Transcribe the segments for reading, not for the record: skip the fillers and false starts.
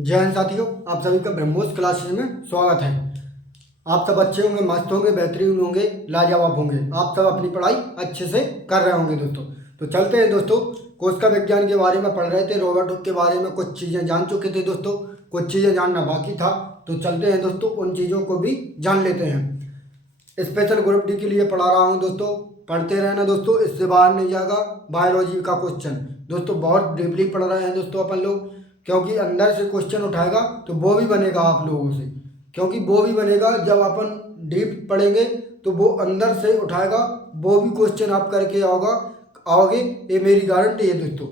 जय हिंद साथियों, आप सभी का ब्रह्मोस क्लासेस में स्वागत है। आप सब अच्छे होंगे, मस्त होंगे, बेहतरीन होंगे, लाजवाब होंगे। आप सब अपनी पढ़ाई अच्छे से कर रहे होंगे दोस्तों। तो चलते हैं दोस्तों, कोशिका विज्ञान के बारे में पढ़ रहे थे, रॉबर्ट हुक के बारे में कुछ चीज़ें जान चुके थे दोस्तों, कुछ चीज़ें जानना बाकी था। तो चलते हैं दोस्तों, उन चीज़ों को भी जान लेते हैं। स्पेशल ग्रुप डी के लिए पढ़ा रहा हूँ दोस्तों, पढ़ते रहना दोस्तों, इससे बाहर नहीं जाएगा बायोलॉजी का क्वेश्चन। दोस्तों बहुत डीपली पढ़ रहे हैं दोस्तों अपन लोग, क्योंकि अंदर से क्वेश्चन उठाएगा तो वो भी बनेगा आप लोगों से, क्योंकि वो भी बनेगा जब अपन डीप पढ़ेंगे तो वो अंदर से उठाएगा, वो भी क्वेश्चन आप करके आओगे, ये मेरी गारंटी है दोस्तों।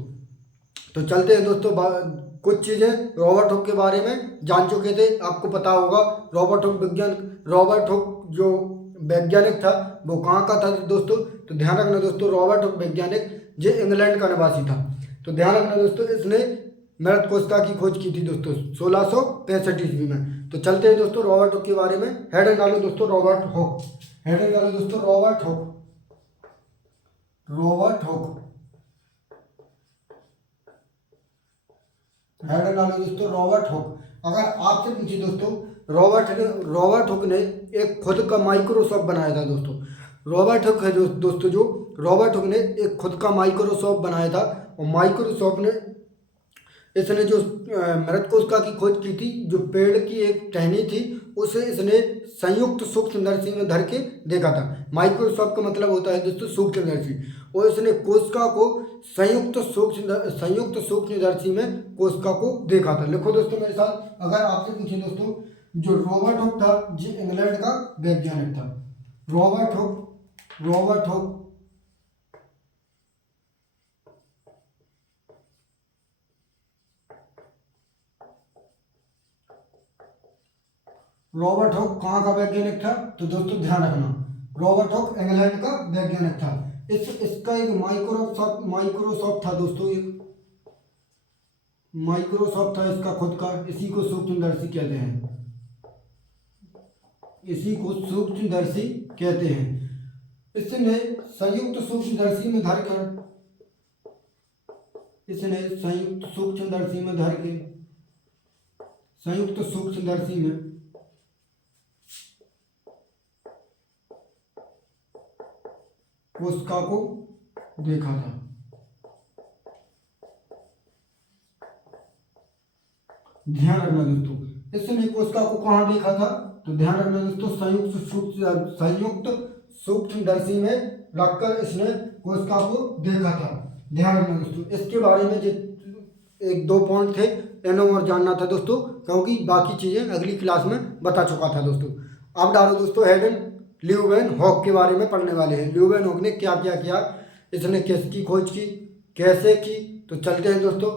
तो चलते हैं दोस्तों, कुछ चीज़ें रॉबर्ट हुक के बारे में जान चुके थे, आपको पता होगा रॉबर्ट हुक जो वैज्ञानिक था वो कहाँ का था दोस्तों। तो ध्यान रखना दोस्तों, रॉबर्ट हुक वैज्ञानिक जो इंग्लैंड का निवासी था। तो ध्यान रखना दोस्तों, इसने मृत कोशिका की खोज की थी दोस्तों 1665 ईस्वी में। तो चलते हैं दोस्तों रॉबर्ट हुक के बारे में। हेडिंग डालो दोस्तों रॉबर्ट हुक, हेडिंग डालो दोस्तों Robert Hooke, Robert Hooke, heading डालो दोस्तों रॉबर्ट हुक। अगर आपसे पूछे दोस्तों, रॉबर्ट हुक ने एक खुद का माइक्रोसॉफ्ट बनाया था दोस्तों। रॉबर्ट हुक है दोस्तों, जो रॉबर्ट हुक ने एक खुद का माइक्रोसॉफ्ट बनाया था, और माइक्रोसॉफ्ट ने इसने जो मृत कोशिका की खोज की थी, जो पेड़ की एक टहनी थी उसे इसने संयुक्त सूक्ष्मदर्शी में धर के देखा था। माइक्रोसॉफ्ट का मतलब होता है दोस्तों सूक्ष्मदर्शी, और इसने कोशिका को संयुक्त सूक्ष्मदर्शी में कोशिका को देखा था। लिखो दोस्तों मेरे साथ, अगर आपसे पूछे दोस्तों, जो रॉबर्ट हुक था जी इंग्लैंड का वैज्ञानिक था। Robert Hooke, Robert Hooke, Robert Hooke कहाँ का वैज्ञानिक था? तो दोस्तों ध्यान रखना, रॉबर्ट हुक इंग्लैंड का वैज्ञानिक था। इसका एक माइक्रोसॉफ्ट था दोस्तों, एक माइक्रोसॉफ्ट था इसका खुद का, इसी को सूक्ष्मदर्शी कहते हैं, इसी को सूक्ष्मदर्शी कहते हैं। इसने संयुक्त सूक्ष्मदर्शी में धर कर, इसने संयुक्त सूक्ष्मदर्शी में धर के, संयुक्त सूक्ष्मदर्शी में कोशिका को देखा था। ध्यान रखना दोस्तों, इसने कोशिका को कहाँ देखा था? तो ध्यान रखना दोस्तों, संयुक्त सूक्ष्मदर्शी में रखकर इसने कोशिका को देखा था। ध्यान रखना दोस्तों, इसके बारे में जो एक दो पॉइंट थे इन्हें और जानना था दोस्तों, क्योंकि बाकी चीज़ें अगली क्लास में बता चुका था दोस्तों। अब डालो दोस्तों हेडिंग, ल्यूवेनहॉक के बारे में पढ़ने वाले हैं। ल्यूवेनहॉक ने क्या क्या किया, इसने किसकी खोज की, कैसे की। तो चलते हैं दोस्तों।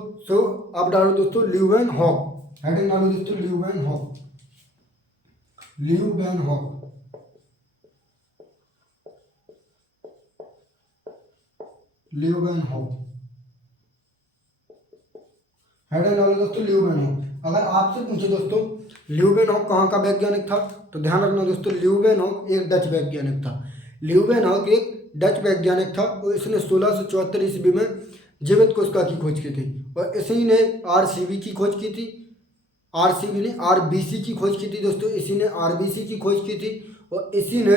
अब डालो दोस्तों ल्यूवेनहॉक, हेडिंग डालो दोस्तों ल्यूवेनहॉक, ल्यूवेनहॉक, ल्यूवेनहॉक, हेडिंग डालो दोस्तों ल्यूवेनहॉक। अगर आपसे पूछे दोस्तों ल्यूवेनहॉक कहाँ का वैज्ञानिक था, तो ध्यान रखना दोस्तों, ल्यूवेनहॉक एक डच वैज्ञानिक था। ल्यूवेनहॉक एक डच वैज्ञानिक था, और इसने 1674 ईस्वी में जीवित कोशिका की खोज की थी, और इसी ने आरसीबी की खोज की थी, आरसीबी ने आरबीसी की खोज की थी दोस्तों, इसी ने आरबीसी की खोज की थी, और इसी ने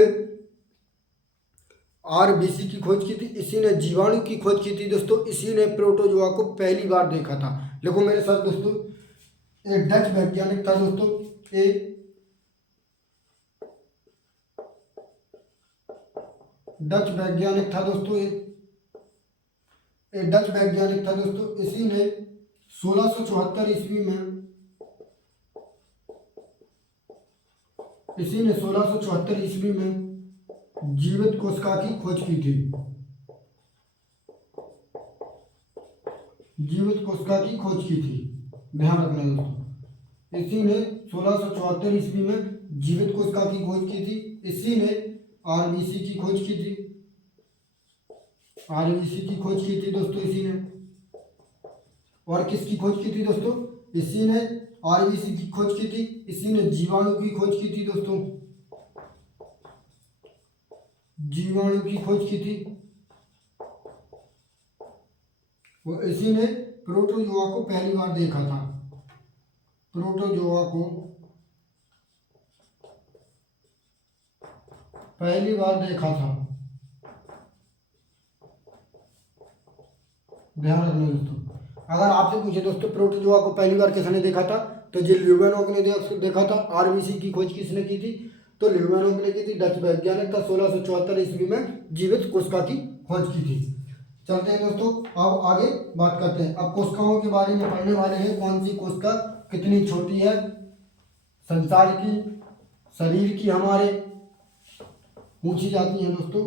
आरबीसी की खोज की थी, इसी ने जीवाणु की खोज की थी दोस्तों, इसी ने प्रोटोजोआ को पहली बार देखा था। देखो मेरे साथ दोस्तों, एक डच वैज्ञानिक था दोस्तों, एक डच वैज्ञानिक था दोस्तों, एक डच वैज्ञानिक था दोस्तों, इसी ने 1674 ईस्वी में, इसी ने 1674 ईस्वी में जीवित कोशिका की खोज की थी, जीवित कोशिका की खोज की थी। ध्यान रखना दोस्तों, इसी ने 1674 ईस्वी में जीवित कोशिका की खोज की थी, इसी ने आरबीसी की खोज की थी, आरबीसी की खोज की थी दोस्तों इसी ने। और किसकी खोज की थी दोस्तों? इसी ने आरबीसी की खोज की थी, इसी ने जीवाणु की खोज की थी दोस्तों, जीवाणु की खोज की थी, और इसी ने प्रोटोजोआ को पहली बार देखा था। प्रोटोजोआ को पहली बार देखा था। ध्यान रखना दोस्तों, अगर आपसे पूछे दोस्तों प्रोटोजोआ को पहली बार किसने देखा था, तो जो ल्यूवेनॉक ने देखा था। आरबीसी की खोज किसने की थी, तो ल्यूवेनॉक ने की थी। डच वैज्ञानिक था। 1674 ईस्वी में जीवित कोशिका की खोज की थी। चलते हैं दोस्तों, अब आगे बात करते हैं। अब कोशिकाओं के बारे में पढ़ने वाले हैं। कौन सी कोशिका कितनी छोटी है संसार की, शरीर की हमारे पूछी जाती है दोस्तों।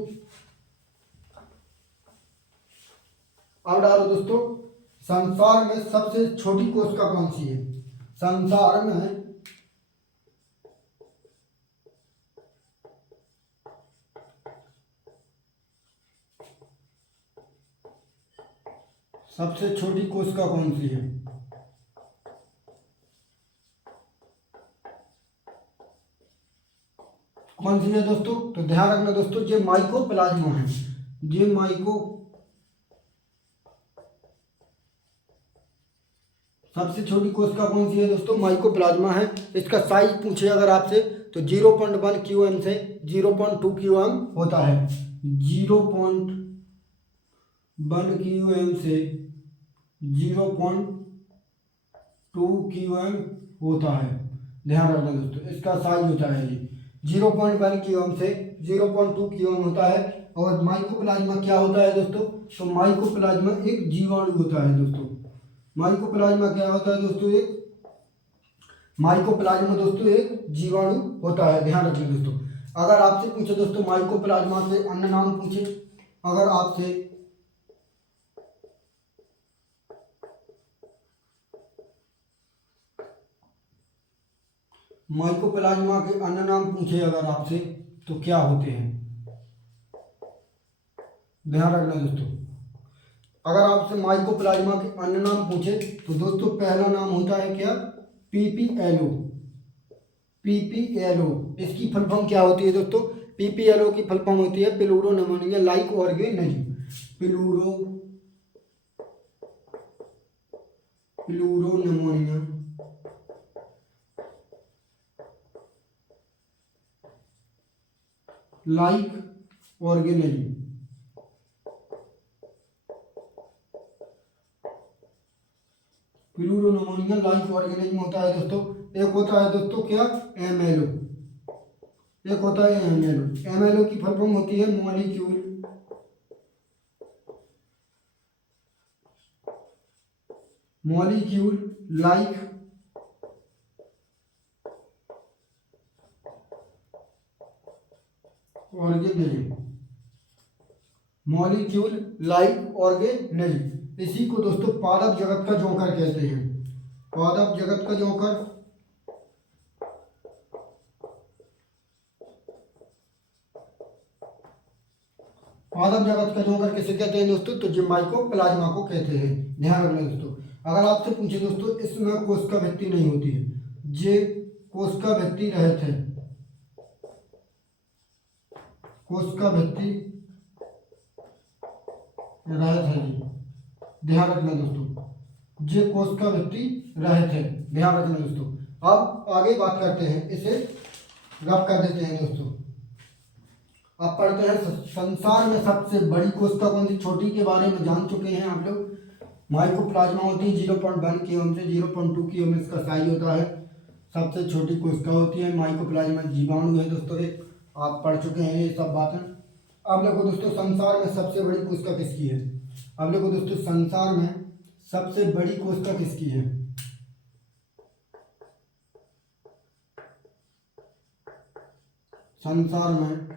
अब डालो दोस्तों, संसार में सबसे छोटी कोशिका कौन सी है। संसार में सबसे छोटी कोशिका कौन सी है। कौन सी है दोस्तों, तो ध्यान रखना दोस्तों, ये माइकोप्लाज्मा है। ये सबसे छोटी कोशिका कौन सी है दोस्तों, माइकोप्लाज्मा है। इसका साइज पूछे अगर आपसे, तो 0.1 QM से 0.2 QM होता है। 0.1 QM से 0.2 QM होता है। ध्यान रखना दोस्तों, इसका साइज होता है ये 0.1 QM से 0.2 QM होता है। और माइकोप्लाज्मा क्या होता है दोस्तों, तो माइकोप्लाज्मा एक जीवाणु होता है दोस्तों। माइकोप्लाज्मा क्या होता है दोस्तों, माइकोप्लाज्मा दोस्तों एक जीवाणु होता है। ध्यान रखिए दोस्तों, अगर आपसे पूछे दोस्तों माइकोप्लाज्मा के अन्य नाम पूछे, अगर आपसे माइकोप्लाज्मा के अन्य नाम पूछे अगर आपसे, तो क्या होते हैं। ध्यान रखना दोस्तों, अगर आपसे माइकोप्लाज्मा के अन्य नाम पूछे, तो दोस्तों पहला नाम होता है क्या, PPLO। PPLO इसकी फुल फॉर्म क्या होती है दोस्तों, PPLO की फुल फॉर्म होती है pleuropneumonia like organism. Pleuropneumonia like organism. Pleuropneumonia like organism होता है दोस्तों। एक होता है दोस्तों क्या, MLO। एक होता है MLO। MLO की फुल फॉर्म होती है molecule like organism. Molecule like organism, इसी को दोस्तों पादप जगत का जोकर कहते हैं। पादप जगत का जोकर, पादप जगत का जोकर किसे कहते हैं दोस्तों, तो जो माइकोप्लाज्मा को कहते हैं। ध्यान रखना दोस्तों, अगर आपसे पूछे दोस्तों इसमें कोशिका भित्ति नहीं होती है, जे कोशिका भित्ति रहते हैं, कोशिका भित्ति रहित है जी। ध्यान रखना दोस्तों, जे कोशिका भित्ति रहित है। ध्यान रखना दोस्तों, अब आगे बात करते हैं, इसे रब कर देते हैं दोस्तों। अब पढ़ते हैं संसार में सबसे बड़ी कोशिका कौन सी। छोटी के बारे में जान चुके हैं आप लोग, माइकोप्लाज्मा होती है। 0.1 QM से 0.2 QM इसका साइज होता है। सबसे छोटी कोशिका होती है माइकोप्लाज्मा, जीवाणु है दोस्तों एक, आप पढ़ चुके हैं ये सब बातें। अब देखो दोस्तों, संसार में सबसे बड़ी कोशिका किसकी है। अब देखो दोस्तों, संसार में सबसे बड़ी कोशिका किसकी है। संसार में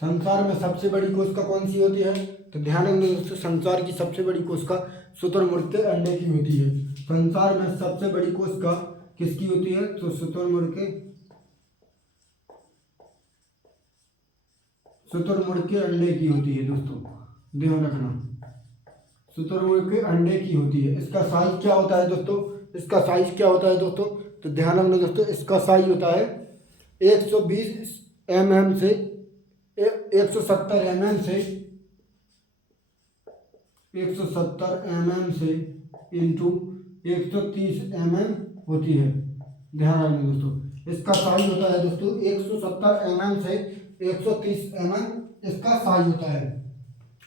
संसार में सबसे बड़ी कोशिका कौन सी होती है, तो ध्यान रखना दोस्तों, संसार की सबसे बड़ी कोशिका शुतुरमुर्ग के अंडे की होती है। संसार में सबसे बड़ी कोशिका किसकी होती है, तो शुतुरमुर्ग के अंडे की होती है दोस्तों। ध्यान रखना, शुतुरमुर्ग के अंडे की होती है। इसका साइज क्या होता है दोस्तों, इसका साइज क्या होता है दोस्तों, तो ध्यान रखना दोस्तों, इसका साइज होता है 120 mm से 170 mm से 170 mm से इंटू 130 mm होती है। ध्यान रखना दोस्तों, इसका साइज होता है दोस्तों 170 mm से 130 mm इसका साइज होता है।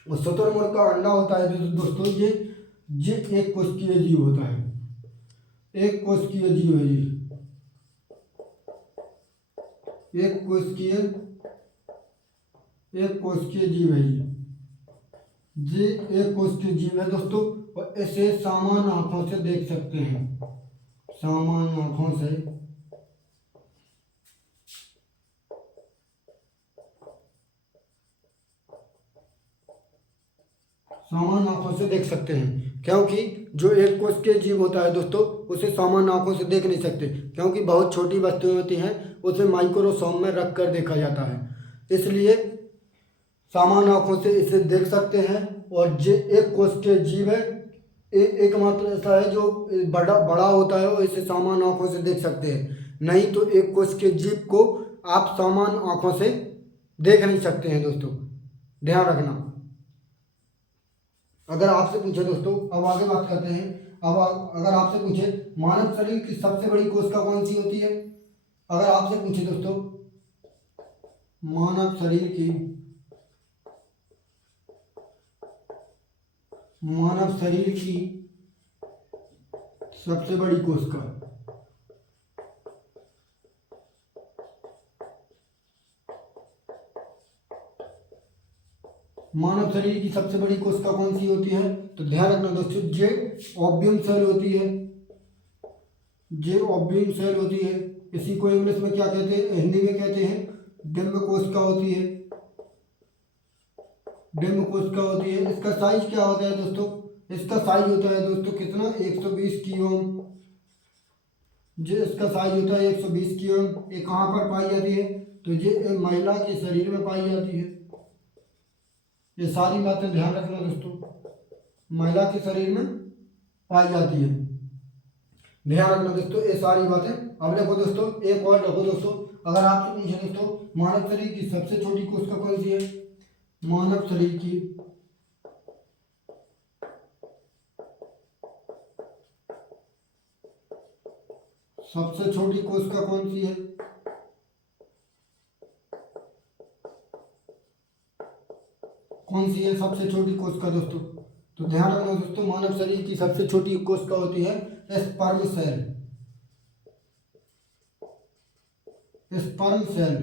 और शुतुरमुर्ग का अंडा होता है दोस्तों ये एक कोशिकीय जीव होता है, एक कोशिकीय जीव है ये, एक कोशिकीय जीव है ये एक कोशिकीय जीव है दोस्तों। और इसे सामान्य आंखों से देख सकते हैं, सामान्य आंखों से देख सकते हैं, क्योंकि जो एक कोशिकीय जीव होता है दोस्तों उसे सामान्य आंखों से देख नहीं सकते, क्योंकि बहुत छोटी वस्तुएं होती हैं उसे माइक्रोस्कोप में रख कर देखा जाता है, इसलिए सामान्य आंखों से इसे देख सकते हैं। और ये एक कोशिकीय जीव है, एकमात्र ऐसा है जो बड़ा होता है और इसे सामान्य आंखों से देख सकते हैं, नहीं तो एक कोशिकीय जीव को आप सामान्य आंखों से देख नहीं सकते हैं दोस्तों, ध्यान रखना। अगर आपसे पूछे दोस्तों, अब आगे बात करते हैं, अब अगर आपसे पूछे मानव शरीर की सबसे बड़ी कोशिका कौन सी होती है, अगर आपसे पूछे दोस्तों मानव शरीर की सबसे बड़ी कोशिका, मानव शरीर की सबसे बड़ी कोशिका कौन सी होती है, तो ध्यान रखना दोस्तों जे ओबियम सेल होती है, जे ओबियम सेल होती है। इसी को इंग्लिश में क्या कहते हैं, हिंदी में कहते हैं डिम्ब कोशिका होती है, डिम्ब कोशिका होती है। इसका साइज क्या होता है दोस्तों, इसका साइज होता है दोस्तों कितना 120 किलोम, जो इसका साइज होता है 120 किलोम। ये कहाँ पर पाई जाती है, तो ये महिला के शरीर में पाई जाती है। ये सारी बातें ध्यान रखना दोस्तों, महिला के शरीर में पाई जाती है, ध्यान रखना दोस्तों ये सारी बातें। अब देखो दोस्तों एक और देखो दोस्तों, अगर आपसे पूछे दोस्तों मानव शरीर की सबसे छोटी कोशिका कौन सी है, मानव शरीर की सबसे छोटी कोशिका कौन सी है, कौन सी है सबसे छोटी कोशिका दोस्तों, तो ध्यान रखना दोस्तों मानव शरीर की सबसे छोटी कोशिका होती है स्पर्म सेल, स्पर्म सेल,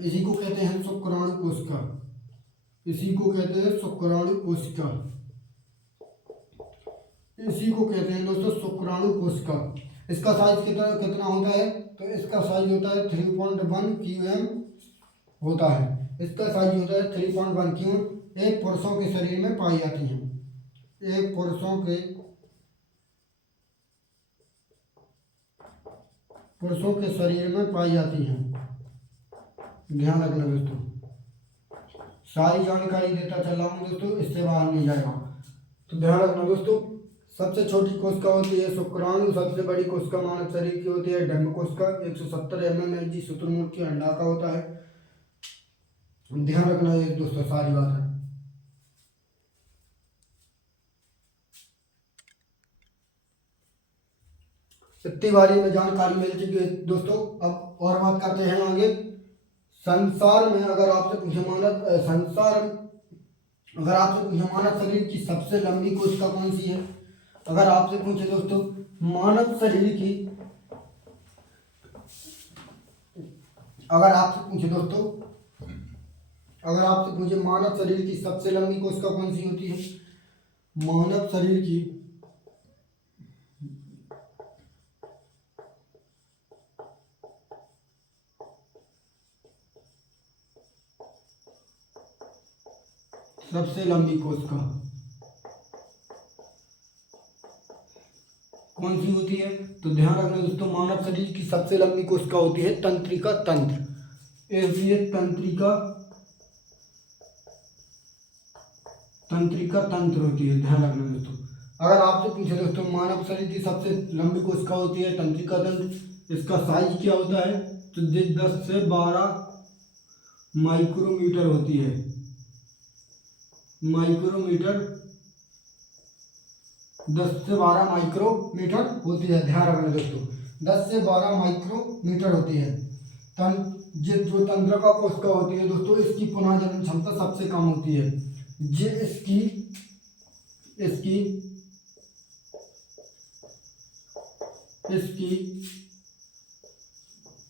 इसी को कहते हैं शुक्राणु कोशिका, इसी को कहते हैं शुक्राणु कोशिका, इसी को कहते हैं दोस्तों शुक्राणु कोशिका। इसका साइज कितना होता है, तो इसका साइज होता है 3.1 QM होता है, इसका साइज होता है 3.1 क्यों, एक पुरुषों के शरीर में पाई जाती है, एक पुरुषों के शरीर में पाई जाती है। ध्यान रखना दोस्तों, सारी जानकारी देता चल रहा हूँ दोस्तों, इससे बाहर नहीं जाएगा, तो ध्यान रखना दोस्तों। सबसे छोटी कोशिका होती है शुक्राणु, सबसे बड़ी कोशिका मानव शरीर की होती है डिम्ब कोशिका, 170 mm जी शुतुरमुर्ग की अंडा का होता है। ध्यान रखना ये दोस्तों सारी बात है। इतनी बारी में जानकारी मिल चुकी है दोस्तों, अब और बात करते हैं आगे। संसार में अगर आपसे पूछे मानव शरीर की सबसे लंबी कोशिका कौन सी है, अगर आपसे पूछे दोस्तों मानव शरीर की, अगर आपसे पूछे मानव शरीर की सबसे लंबी कोशिका कौन सी होती है, मानव शरीर की सबसे लंबी कोशिका कौन सी होती है, तो ध्यान रखना दोस्तों मानव शरीर की सबसे लंबी कोशिका होती है तंत्रिका तंत्र, इसलिए तंत्रिका तंत्र होती है। ध्यान रखना दोस्तों, अगर आपसे पूछे दोस्तों मानव शरीर की सबसे लंबी कोशिका होती है तंत्रिका तंत्र, इसका साइज क्या होता है, तो 10 से 12 माइक्रोमीटर होती है। माइक्रोमीटर 10 से 12 माइक्रोमीटर होती है। ध्यान रखना दोस्तों, 10 से 12 माइक्रोमीटर होती है। जो तंत्रिका कोशिका होती है दोस्तों, इसकी पुनः जनन क्षमता सबसे कम होती है। ये इसकी इसकी इसकी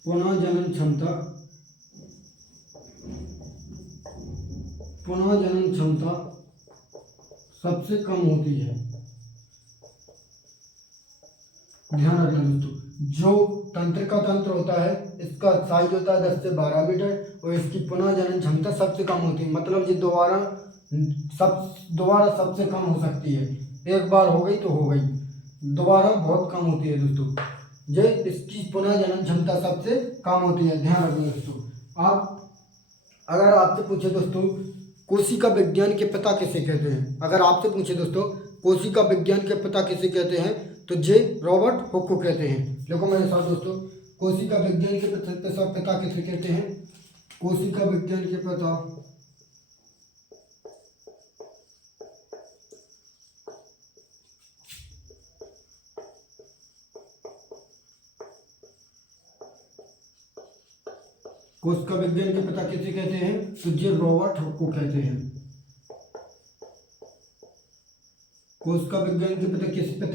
पुनः जनन क्षमता सबसे कम होती है। ध्यान रखना दोस्तों, जो तंत्रिका तंत्र होता है इसका साइज होता है 10 से 12 मीटर और इसकी पुनः जनन क्षमता सबसे कम होती है। मतलब ये दोबारा सबसे कम हो सकती है। एक बार हो गई तो हो गई, दोबारा बहुत कम होती है दोस्तों। ये इसकी पुनः जनन क्षमता सबसे कम होती है। ध्यान रखना दोस्तों। आप अगर आपसे पूछे दोस्तों कोशिका विज्ञान के पिता किसे कहते हैं, अगर आपसे पूछे दोस्तों कोशिका विज्ञान के पिता किसे कहते हैं, तो जे रॉबर्ट हुक को कहते हैं। देखो मेरे साथ दोस्तों, कोशिका विज्ञान के पिता किसे कहते हैं? कोशिका विज्ञान के पिता कोशिका विज्ञान के पिता किसे कहते हैं? तो जे रॉबर्ट हुक को कहते हैं। कोशिका विज्ञान के पिता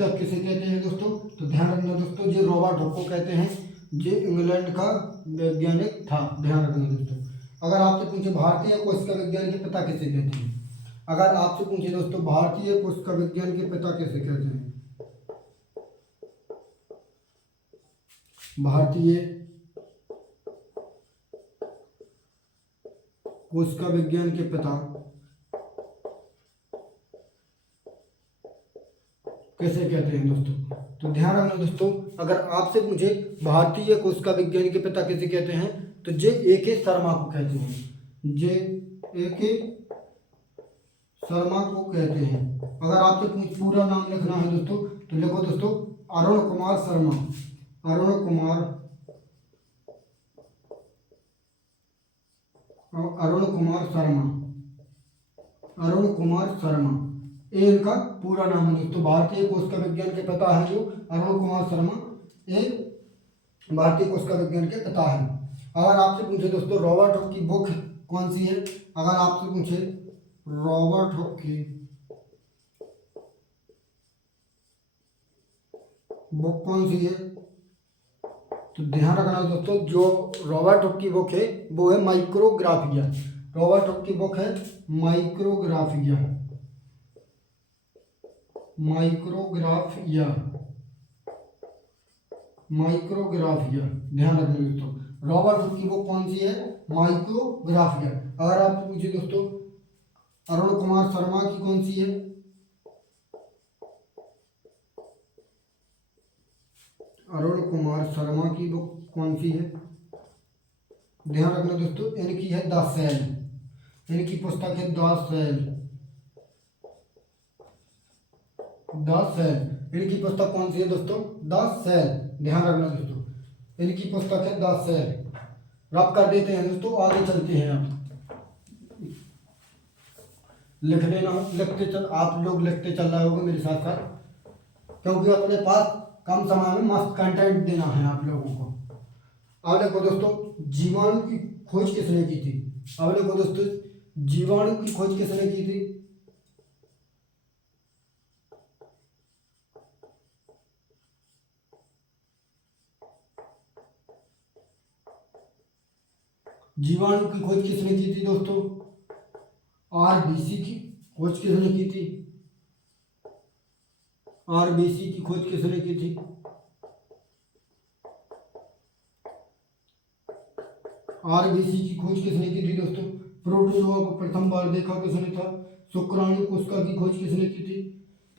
किसे कहते हैं दोस्तों? तो ध्यान रखना दोस्तों, जे रॉबर्ट हुक को कहते हैं। जे इंग्लैंड का वैज्ञानिक था। ध्यान रखना दोस्तों। अगर आपसे पूछे भारतीय कोशिका विज्ञान के पिता किसे कहते हैं, अगर आपसे पूछे दोस्तों भारतीय कोशिका विज्ञान के पिता किसे कहते हैं, भारतीय कोशिका विज्ञान के पिता कैसे कहते हैं दोस्तों? तो ध्यान रखना दोस्तों, अगर आपसे पूछे भारतीय कोशिका विज्ञान के पिता किसे कहते हैं, तो जे ए.के. शर्मा को कहते हैं। जे ए.के. शर्मा को कहते हैं। अगर आपसे पूरा नाम लिखना है दोस्तों, तो लिखो दोस्तों अरुण कुमार शर्मा। अरुण कुमार शर्मा, ये इनका पूरा नाम है दोस्तों। भारतीय कोशिका विज्ञान के पिता है जो अरुण कुमार शर्मा, ये भारतीय कोशिका विज्ञान के पिता है। अगर आपसे पूछे दोस्तों रॉबर्ट हुक की बुक कौन सी है, अगर आपसे पूछे रॉबर्ट हुक की बुक कौन सी है, तो ध्यान रखना दोस्तों, जो रॉबर्ट हुक की बुक है वो है माइक्रोग्राफिया। रॉबर्ट हुक की बुक है माइक्रोग्राफिया। ध्यान रखना दोस्तों, रॉबर्ट हुक की बुक कौन सी है? माइक्रोग्राफिया। अगर आपसे पूछे दोस्तों अरुण कुमार शर्मा की कौन सी है, अरुण कुमार शर्मा की बुक कौन सी है? ध्यान रखना दोस्तों, इनकी है द सेल। इनकी पुस्तक है द सेल। इनकी पुस्तक कौन सी है दोस्तों? The cell. ध्यान रखना दोस्तों, इनकी पुस्तक है द सेल। रब कर देते हैं दोस्तों, आगे चलते हैं। लिख लेना, आप लोग लिखते चल रहे होगे मेरे साथ साथ, क्योंकि अपने पास कम समय में मस्त कंटेंट देना है आप लोगों को। अब देखो दोस्तों, जीवाणु की खोज किसने की थी? अब देखो दोस्तों, जीवाणु की खोज किसने की थी? जीवाणु की खोज किसने की थी दोस्तों? आरबीसी की खोज किसने की थी? आरबीसी की खोज किसने की थी? आरबीसी की खोज किसने की थी दोस्तों? प्रोटोजोआ को प्रथम बार देखा किसने था? शुक्राणु कोशिका की खोज किसने की थी?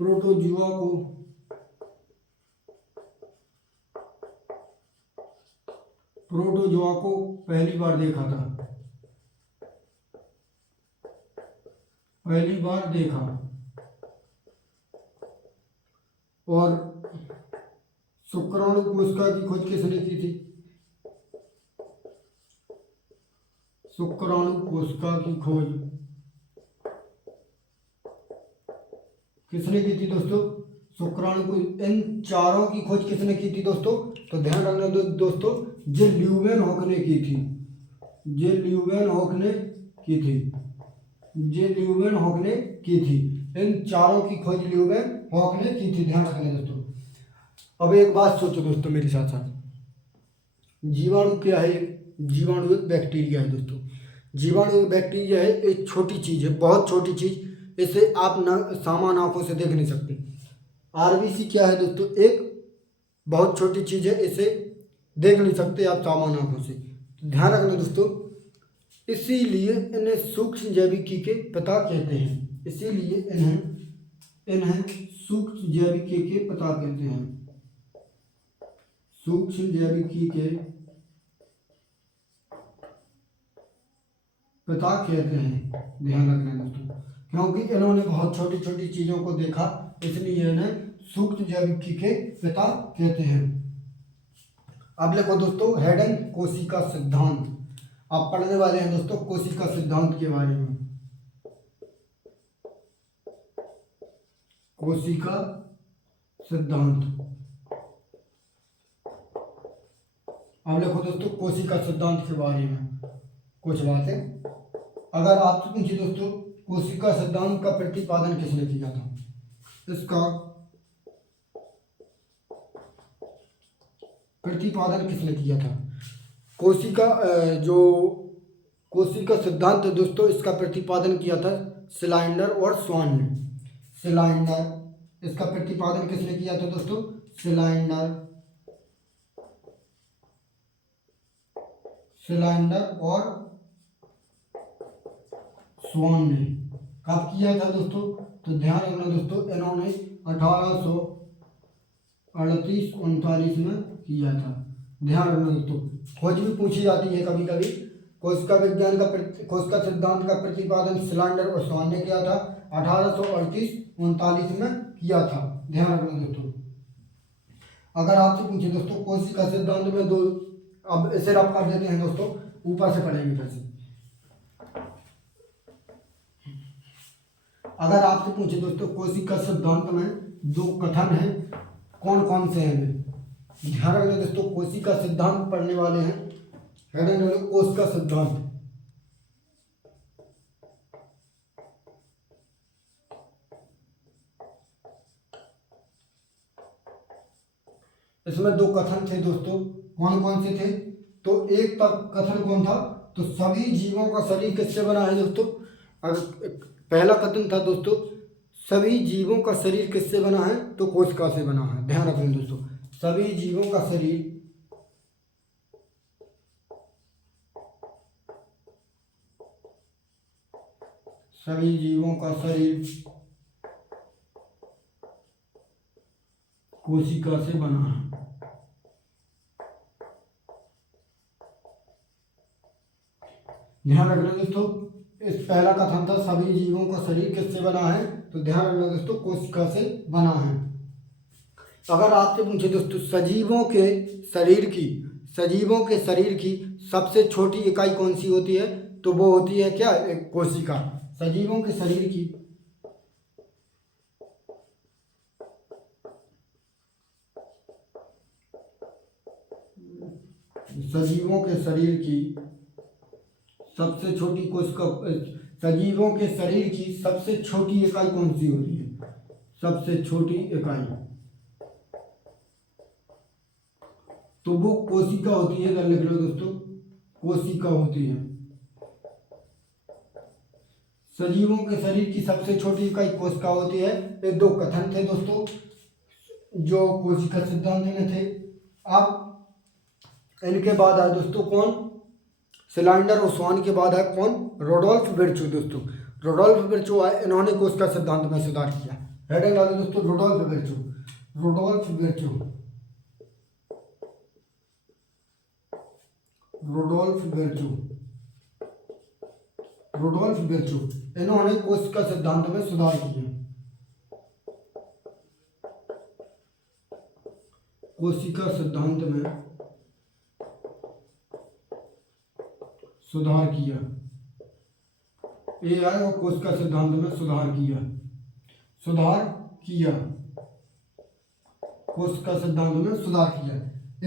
प्रोटोजोआ को पहली बार देखा था, और शुक्राणु कोशिका की खोज किसने की थी? शुक्राणु कोशिका की खोज किसने की थी दोस्तों? शुक्राणु को, इन चारों की खोज किसने की थी दोस्तों? तो ध्यान रखना दोस्तों, जे ल्यूवेनहॉक ने की थी। जे ल्यूवेनहॉक ने की थी। जे ल्यूवेनहॉक ने की थी। इन चारों की खोज ल्यूवेनहॉक ने की थी। ध्यान रखना दोस्तों। अब एक बात सोचो दोस्तों मेरे साथ साथ, जीवाणु क्या है? जीवाणु एक बैक्टीरिया है दोस्तों। जीवाणु एक बैक्टीरिया है, एक छोटी चीज़ है, बहुत छोटी चीज़। इसे आप ना सामान्य आंखों से देख नहीं सकते। आरबीसी क्या है दोस्तों? एक बहुत छोटी चीज़ है, इसे देख नहीं सकते आप सामान्य आंखों से। तो ध्यान रखना दोस्तों, इसीलिए इन्हें सूक्ष्म जैविकी के पिता कहते हैं। इसीलिए इन्हें सूक्ष्म जैविकी के पिता कहते हैं। सूक्ष्म जैविकी के पिता कहते हैं। ध्यान रखना दोस्तों, क्योंकि इन्होंने बहुत छोटी छोटी चीज़ों को देखा, इसलिए इन्हें सूक्ष्म जैविकी के पिता कहते हैं। अब देखो दोस्तों, हेडन कोशिका सिद्धांत। आप पढ़ने वाले हैं दोस्तों कोशिका सिद्धांत के बारे में। कोशिका सिद्धांत। अब देखो दोस्तों, कोशिका सिद्धांत के बारे में कुछ बातें। अगर आपसे पूछे दोस्तों, कोशिका सिद्धांत का प्रतिपादन किसने किया था? इसका प्रतिपादन किसने किया था? जो कोशिका सिद्धांत है दोस्तों, इसका प्रतिपादन किया था स्लाइंडर और स्वान ने। स्लाइंडर, इसका प्रतिपादन किसने किया था दोस्तों? स्लाइंडर और स्वान ने। कब किया था दोस्तों? तो ध्यान रखना दोस्तों, इन्होंने 1838-39 में किया था। ध्यान रखना दोस्तों, खोज भी पूछी जाती है कभी कभी। कोशिका सिद्धांत का प्रतिपादन स्लाइंडर और स्वान ने किया था, 1838-39 में किया था। ध्यान रखना दोस्तों। अगर आपसे पूछे दोस्तों कोशिका सिद्धांत में दो, अब इसे रब कर देते हैं दोस्तों, ऊपर से पढ़ेंगे फिर से। अगर आपसे पूछे दोस्तों कोशिका सिद्धांत में दो कथन हैं, कौन कौन से हैं वे? ध्यान रखना दोस्तों, कोशिका सिद्धांत पढ़ने वाले हैं, हेडन कोशिका सिद्धांत। इसमें दो कथन थे दोस्तों, कौन कौन से थे? तो एक तक कथन कौन था? तो सभी जीवों का शरीर किससे बना है दोस्तों? अगर पहला कथन था दोस्तों, सभी जीवों का शरीर किससे बना है? तो कोशिका से बना है। ध्यान रखें दोस्तों, सभी जीवों का शरीर कोशिका से बना है। ध्यान रखना दोस्तों, इस पहला कथन था सभी जीवों का शरीर किससे बना है? तो ध्यान रखना दोस्तों, कोशिका से बना है। अगर आपसे पूछे दोस्तों सजीवों के शरीर की सबसे छोटी इकाई कौन सी होती है? तो वो होती है क्या? एक कोशिका। सजीवों के शरीर की सबसे छोटी कोशिका, सजीवों के शरीर की सबसे छोटी इकाई कौन सी होती है? सबसे छोटी इकाई, तो वो कोशिका होती है। अगर लिख लो दोस्तों, कोशिका होती है। सजीवों के शरीर की सबसे छोटी इकाई कोशिका होती है। ये दो कथन थे दोस्तों जो कोशिका सिद्धांत में थे। अब इनके बाद आए दोस्तों कौन? स्लाइंडर और स्वान के बाद है कौन? रोडोल्फ विर्चू दोस्तों। रोडोल्फ विर्चू आए, इन्होंने कोशिका सिद्धांत में सुधार किया। हेडिंग डाल दो दोस्तों, रोडोल्फ विर्चू। रोडोल्फ विर्चू इन्होंने कोशिका सिद्धांत में सुधार किया। कोशिका सिद्धांत में सुधार किया, ये आया और कोशिका सिद्धांत में सुधार किया, सुधार किया, कोशिका सिद्धांत में सुधार किया।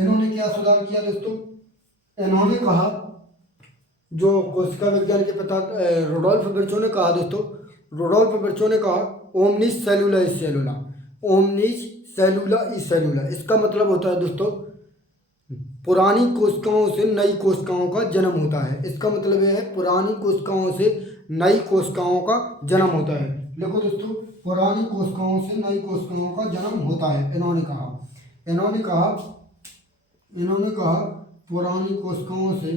इन्होंने क्या सुधार किया दोस्तों? इन्होंने कहा, जो कोशिका विज्ञान के पिता रुडोल्फ विर्चो ने कहा दोस्तों, रुडोल्फ विर्चो ने कहा ओमनिस सेलुला इस सेलुला, ओमनिस सेलुला इस सेलुला। इसका मतलब होता है दोस्तों पुरानी कोशिकाओं से नई कोशिकाओं का जन्म होता है। इसका मतलब यह है पुरानी कोशिकाओं से नई कोशिकाओं का जन्म होता है। देखो दोस्तों, पुरानी कोशिकाओं से नई कोशिकाओं का जन्म होता है। इन्होंने कहा पुरानी कोशिकाओं से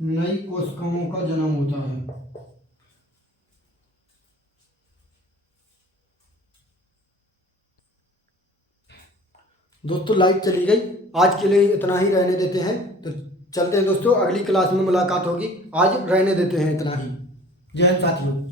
नई कोशिकाओं का जन्म होता है। दोस्तों लाइट चली गई, आज के लिए इतना ही रहने देते हैं। तो चलते हैं दोस्तों, अगली क्लास में मुलाकात होगी। आज रहने देते हैं इतना ही। जय हिंद साथियों।